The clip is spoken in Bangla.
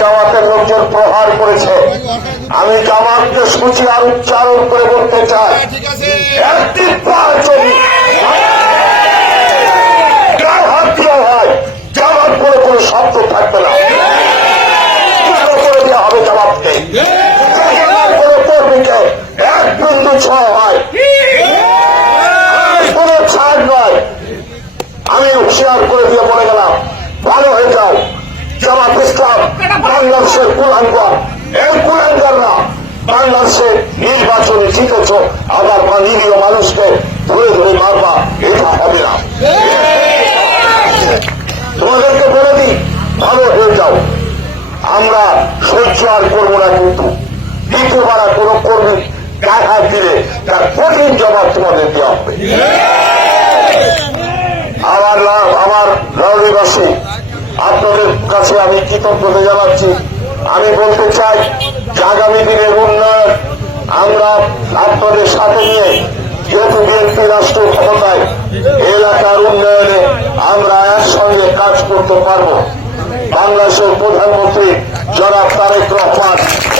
জামাতের লোকজন প্রহার করেছে। আমি জামাতকে সূচি আর উচ্চারণ করে বলতে চাই। হাত দেওয়া হয়, জামাত করে কোনো শব্দ থাকবে না। করে দেওয়া হবে জামাতকে। ছোঁয়া হয়। কোনো ছাড় নয়। আমি হুঁশিয়ার করে দিয়ে বলে গেলাম, ভালো হয়ে বাংলাদেশের কুলাঙ্গর এই কুলাঙ্গররা বাংলাদেশের নির্বাচনে জিতেছ, আবার নিরীহ মানুষকে ধরে ধরে মারবা, এটা হবে না। তোমাদেরকে বলে দিই, ভালো হয়ে যাও। আমরা সহ্য আর করব না কিন্তু। দ্বিতীয়বার কোনো কর্মী গায়ে হাত দিলে তার কঠিন জবাব তোমাদের দেওয়া হবে। আমার আমার রাজনীবাসী আপনাদের কাছে আমি কৃতজ্ঞতা জানাচ্ছি। আমি বলতে চাই, আগামী দিনের উন্নয়ন, আমরা আপনাদের সাথে নিয়ে যেহেতু বিএনপি রাষ্ট্র ক্ষমতায়, এলাকার উন্নয়নে আমরা একসঙ্গে কাজ করতে পারব। বাংলাদেশের প্রধানমন্ত্রী জনাব তারেক রহমান।